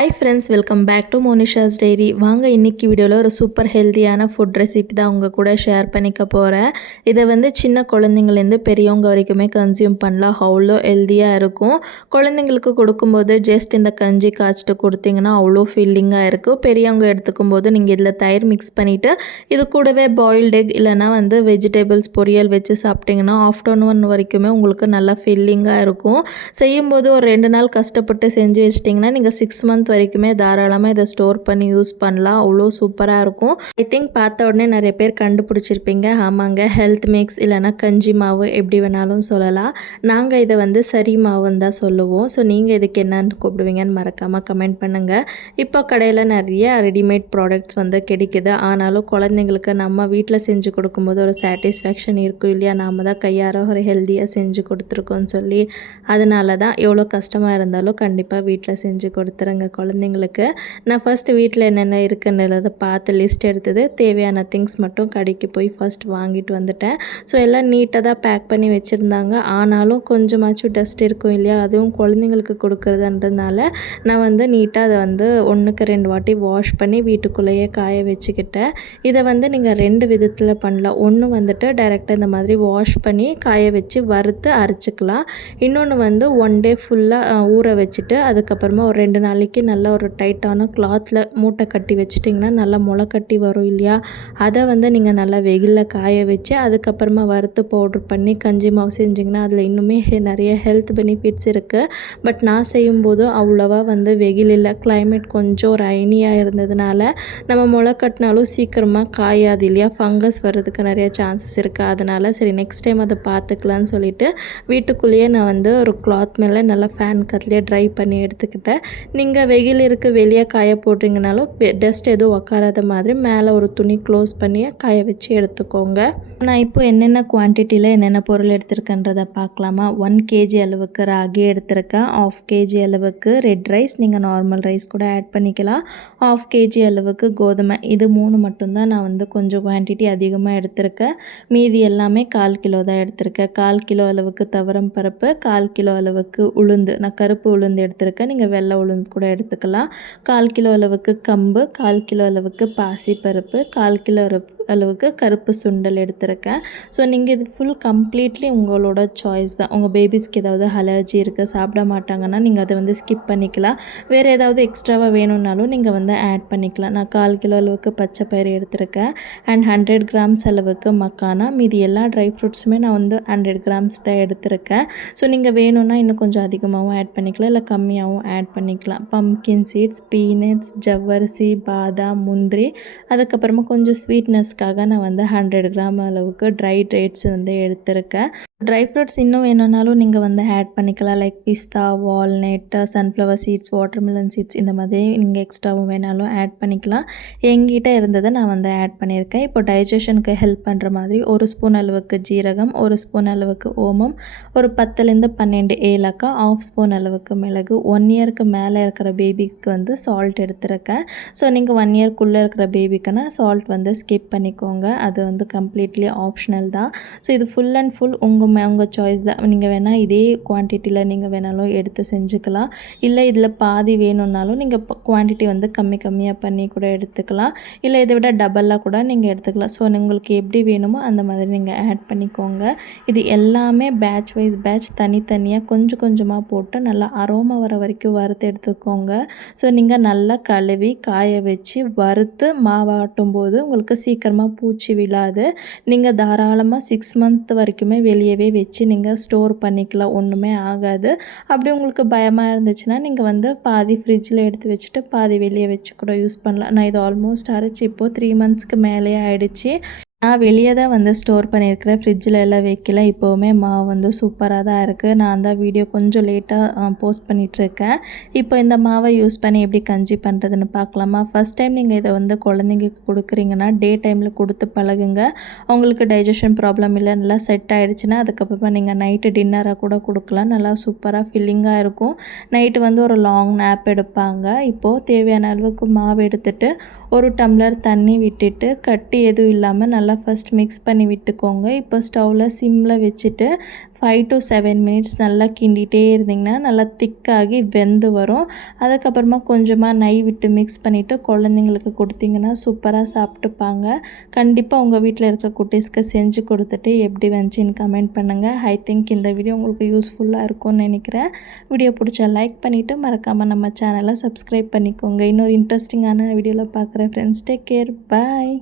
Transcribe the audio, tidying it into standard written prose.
Hi friends, welcome back to Monisha's diary. வாங்க இன்றைக்கி வீடியோவில் ஒரு சூப்பர் ஹெல்த்தியான ஃபுட் ரெசிபி தான் உங்கள் கூட ஷேர் பண்ணிக்க போகிறேன். இதை சின்ன குழந்தைங்கள்லேருந்து பெரியவங்க வரைக்குமே கன்சியூம் பண்ணலாம். அவ்வளோ ஹெல்த்தியாக இருக்கும். குழந்தைங்களுக்கு கொடுக்கும்போது ஜஸ்ட் இந்த கஞ்சி காய்ச்சிட்டு கொடுத்தீங்கன்னா அவ்வளோ ஃபீலிங்காக இருக்கும். பெரியவங்க எடுத்துக்கும் போது நீங்கள் இதில் தயிர் மிக்ஸ் பண்ணிவிட்டு இது கூடவே பாயில்டு எக் இல்லைனா வெஜிடபிள்ஸ் பொரியல் வச்சு சாப்பிட்டிங்கன்னா ஆஃப்டர்நூன் வரைக்குமே உங்களுக்கு நல்லா ஃபீலிங்காக இருக்கும். செய்யும்போது ஒரு 2 நாள் கஷ்டப்பட்டு செஞ்சு வச்சிட்டிங்கன்னா நீங்கள் 6 மந்த் வரைக்குமே தாராளமாக இதை ஸ்டோர் பண்ணி யூஸ் பண்ணலாம். அவ்வளோ சூப்பராக இருக்கும். ஐ திங்க் பார்த்த உடனே நிறைய பேர் கண்டுபிடிச்சிருப்பீங்க. ஆமாங்க, ஹெல்த் மிக்ஸ் இல்லைனா கஞ்சி மாவு எப்படி வேணாலும் சொல்லலாம். நாங்கள் இதை சரி மாவுன்னு தான் சொல்லுவோம். ஸோ நீங்கள் இதுக்கு என்னன்னு கூப்பிடுவீங்கன்னு மறக்காமல் கமெண்ட் பண்ணுங்கள். இப்போ கடையில் நிறைய ரெடிமேட் ப்ராடக்ட்ஸ் கிடைக்குது. ஆனாலும் குழந்தைங்களுக்கு நம்ம வீட்டில் செஞ்சு கொடுக்கும்போது ஒரு சாட்டிஸ்ஃபேக்ஷன் இருக்கும் இல்லையா? நாம் தான் கையார ஒரு ஹெல்த்தியாக செஞ்சு கொடுத்துருக்கோன்னு சொல்லி. அதனால தான் எவ்வளோ கஷ்டமாக இருந்தாலும் கண்டிப்பாக வீட்டில் செஞ்சு கொடுத்துருங்க குழந்தைங்களுக்கு. நான் ஃபஸ்ட்டு வீட்டில் என்னென்ன இருக்குன்றதை பார்த்து லிஸ்ட் எடுத்தது. தேவையான திங்ஸ் மட்டும் கடைக்கு போய் ஃபஸ்ட் வாங்கிட்டு வந்துட்டேன். ஸோ எல்லாம் நீட்டாக தான் பேக் பண்ணி வச்சுருந்தாங்க. ஆனாலும் கொஞ்சமாச்சும் டஸ்ட் இருக்கும் இல்லையா? அதுவும் குழந்தைங்களுக்கு கொடுக்குறதுன்றதுனால நான் நீட்டாக அதை 1க்கு 2 வாட்டி வாஷ் பண்ணி வீட்டுக்குள்ளேயே காய வச்சுக்கிட்டேன். இதை நீங்கள் 2 விதத்தில் பண்ணலாம். ஒன்று டைரெக்டாக இந்த மாதிரி வாஷ் பண்ணி காய வச்சு வறுத்து அரைச்சிக்கலாம். இன்னொன்று 1 டே ஃபுல்லாக ஊற வச்சுட்டு அதுக்கப்புறமா ஒரு 2 நாளைக்கு நல்லா ஒரு டைட்டான கிளாத்தில் மூட்டை கட்டி வச்சிட்டிங்கன்னா நல்லா முளை கட்டி வரும் இல்லையா? அதை நீங்கள் நல்லா வெயிலில் காய வச்சு அதுக்கப்புறமா வறுத்து பவுட்ரு பண்ணி கஞ்சி மாவு செஞ்சிங்கன்னா அதில் இன்னுமே நிறைய ஹெல்த் பெனிஃபிட்ஸ் இருக்குது. பட் நான் செய்யும்போது அவ்வளோவா வெயில் இல்லை, கிளைமேட் கொஞ்சம் ஒரு ஐனியாக இருந்ததுனால நம்ம முளை கட்டினாலும் சீக்கிரமாக காயாது இல்லையா? ஃபங்கஸ் வர்றதுக்கு நிறைய சான்சஸ் இருக்குது. அதனால் சரி நெக்ஸ்ட் டைம் அதை பார்த்துக்கலான்னு சொல்லிவிட்டு வீட்டுக்குள்ளேயே நான் ஒரு கிளாத் மேலே நல்லா ஃபேன் கத்துலேயே ட்ரை பண்ணி எடுத்துக்கிட்டேன். நீங்கள் வெயில் வெளியே காய போட்டிங்கனாலும் டஸ்ட் எதுவும் உக்காராத மாதிரி மேலே ஒரு துணி க்ளோஸ் பண்ணி காய வச்சு எடுத்துக்கோங்க. நான் இப்போ என்னென்ன குவான்டிட்டியில் என்னென்ன பொருள் எடுத்திருக்கேன்றதை பார்க்கலாமா? 1 கேஜி அளவுக்கு ராகி எடுத்திருக்கேன். 1/2 கேஜி அளவுக்கு ரெட் ரைஸ், நீங்கள் நார்மல் ரைஸ் கூட ஆட் பண்ணிக்கலாம். 1/2 கேஜி அளவுக்கு கோதுமை. இது 3 மட்டும்தான் நான் கொஞ்சம் குவான்டிட்டி அதிகமாக எடுத்திருக்கேன். மீதி எல்லாமே 1/4 கிலோ தான் எடுத்திருக்கேன். 1/4 கிலோ அளவுக்கு துவரம் பருப்பு, 1/4 கிலோ அளவுக்கு உளுந்து. நான் கருப்பு உளுந்து எடுத்திருக்கேன், நீங்கள் வெள்ளை உளுந்து கூட எடுத்துக்கலாம். 1/4 கிலோ அளவுக்கு கம்பு, 1/4 கிலோ அளவுக்கு பாசிப்பருப்பு, 1/4 கிலோ அளவுக்கு கருப்பு சுண்டல் எடுத்திருக்கேன். ஸோ நீங்கள் இது ஃபுல் கம்ப்ளீட்லி உங்களோட சாய்ஸ் தான். உங்கள் பேபிஸ்க்கு ஏதாவது அலர்ஜி இருக்குது, சாப்பிட மாட்டாங்கன்னா நீங்கள் அதை ஸ்கிப் பண்ணிக்கலாம். வேறு ஏதாவது எக்ஸ்ட்ராவாக வேணும்னாலும் நீங்கள் ஆட் பண்ணிக்கலாம். நான் 1/4 கிலோ அளவுக்கு பச்சை பயிறு எடுத்திருக்கேன் அண்ட் 100 கிராம்ஸ் அளவுக்கு மக்கானா. மீதி எல்லா ட்ரை ஃப்ரூட்ஸுமே நான் 100 கிராம்ஸ் தான் எடுத்திருக்கேன். ஸோ நீங்கள் வேணும்னா இன்னும் கொஞ்சம் அதிகமாகவும் ஆட் பண்ணிக்கலாம், இல்லை கம்மியாகவும் ஆட் பண்ணிக்கலாம். பம்கின் சீட்ஸ், பீனட்ஸ், ஜவ்வரிசி, பாதாம், முந்திரி, அதுக்கப்புறமா கொஞ்சம் ஸ்வீட்னஸ்க்காக நான் 100 கிராம் அளவுக்கு ட்ரை டேட்ஸ் எடுத்திருக்கேன். ட்ரை ஃப்ரூட்ஸ் இன்னும் வேணும்னாலும் நீங்கள் ஆட் பண்ணிக்கலாம். Like pista, walnut, sunflower seeds, watermelon seeds, இந்த மாதிரி நீங்கள் எக்ஸ்ட்ராவும் வேணாலும் ஆட் பண்ணிக்கலாம். எங்கிட்ட இருந்ததை நான் ஆட் பண்ணியிருக்கேன். இப்போ டைஜஷனுக்கு ஹெல்ப் பண்ணுற மாதிரி 1 ஸ்பூன் அளவுக்கு ஜீரகம், 1 ஸ்பூன் அளவுக்கு ஓமம், ஒரு 10லேருந்து 12 ஏலக்காய், 1/2 ஸ்பூன் அளவுக்கு மிளகு. 1 இயருக்கு மேலே இருக்கிற பேபிக்கு சால்ட் எடுத்திருக்கேன். ஸோ நீங்கள் 1 இயர்க்குள்ளே இருக்கிற பேபிக்குன்னா சால்ட் ஸ்கிப் பண்ணிக்கோங்க. அது கம்ப்ளீட்லி ஆப்ஷனல் தான். ஸோ இது ஃபுல் அண்ட் ஃபுல் உங்கள் சாய்ஸ் தான். நீங்கள் வேணால் இதே குவான்டிட்டியில் நீங்கள் வேணாலும் எடுத்து செஞ்சுக்கலாம். இல்லை இதில் பாதி வேணும்னாலும் நீங்கள் குவான்டிட்டி கம்மியாக பண்ணி கூட எடுத்துக்கலாம். இல்லை இதை விட டபுளாக கூட நீங்கள் எடுத்துக்கலாம். ஸோ உங்களுக்கு எப்படி வேணுமோ அந்த மாதிரி நீங்கள் ஆட் பண்ணிக்கோங்க. இது எல்லாமே பேட்ச் வைஸ் பேட்ச் தனித்தனியாக கொஞ்சம் கொஞ்சமாக போட்டு நல்லா அரோமா வர வரைக்கும் வறுத்து எடுத்துக்கோங்க. ஸோ நீங்கள் நல்லா கழுவி காய வச்சு வறுத்து மாவாட்டும் போது உங்களுக்கு சீக்கிரமாக பூச்சி விழாது. நீங்கள் தாராளமாக 6 மந்த் வரைக்குமே வெளியவே வச்சு நீங்கள் ஸ்டோர் பண்ணிக்கலாம், ஒன்றுமே ஆகாது. அப்படி உங்களுக்கு பயமாக இருந்துச்சுன்னா நீங்கள் பாதி ஃப்ரிட்ஜில் எடுத்து வச்சுட்டு பாதி வெளியே வச்சு கூட யூஸ் பண்ணலாம். நான் இது ஆல்மோஸ்ட் அரைச்சி இப்போது 3 மந்த்ஸ்க்கு மேலே ஆகிடுச்சு. நான் வெளியே தான் ஸ்டோர் பண்ணியிருக்கிறேன், ஃப்ரிட்ஜில் எல்லாம் வைக்கல. இப்போவுமே மாவு சூப்பராக தான் இருக்குது. நான் தான் வீடியோ கொஞ்சம் லேட்டாக போஸ்ட் பண்ணிகிட்ருக்கேன். இப்போ இந்த மாவை யூஸ் பண்ணி எப்படி கஞ்சி பண்ணுறதுன்னு பார்க்கலாமா? ஃபஸ்ட் டைம் நீங்கள் இதை குழந்தைங்களுக்கு கொடுக்குறீங்கன்னா டே டைமில் கொடுத்து பழகுங்க. உங்களுக்கு டைஜஷன் ப்ராப்ளம் இல்லை, நல்லா செட் ஆகிடுச்சுன்னா அதுக்கப்புறமா நீங்கள் நைட்டு டின்னராக கூட கொடுக்கலாம். நல்லா சூப்பராக ஃபில்லிங்காக இருக்கும். நைட்டு ஒரு லாங் நேப் எடுப்பாங்க. இப்போது தேவையான அளவுக்கு மாவு எடுத்துகிட்டு 1 டம்ளர் தண்ணி விட்டுட்டு கட்டி எதுவும் இல்லாமல் நல்லா நல்லா ஃபஸ்ட் மிக்ஸ் பண்ணி விட்டுக்கோங்க. இப்போ ஸ்டவ்வில் சிம்மில் வச்சுட்டு 5 to 7 மினிட்ஸ் நல்லா கிண்டிகிட்டே இருந்திங்கன்னா நல்லா திக்காகி வெந்து வரும். அதுக்கப்புறமா கொஞ்சமாக நெய் விட்டு மிக்ஸ் பண்ணிவிட்டு குழந்தைங்களுக்கு கொடுத்திங்கன்னா சூப்பராக சாப்பிட்டுப்பாங்க. கண்டிப்பாக உங்கள் வீட்டில் இருக்கிற குட்டீஸ்க்கு செஞ்சு கொடுத்துட்டு எப்படி வந்துச்சின்னு கமெண்ட் பண்ணுங்கள். ஐ திங்க் இந்த வீடியோ உங்களுக்கு யூஸ்ஃபுல்லாக இருக்கும்னு நினைக்கிறேன். வீடியோ பிடிச்சா லைக் பண்ணிவிட்டு மறக்காமல் நம்ம சேனலை சப்ஸ்கிரைப் பண்ணிக்கோங்க. இன்னொரு இன்ட்ரெஸ்டிங்கான வீடியோவில் பார்க்குறேன் ஃப்ரெண்ட்ஸ். Take care. பாய்.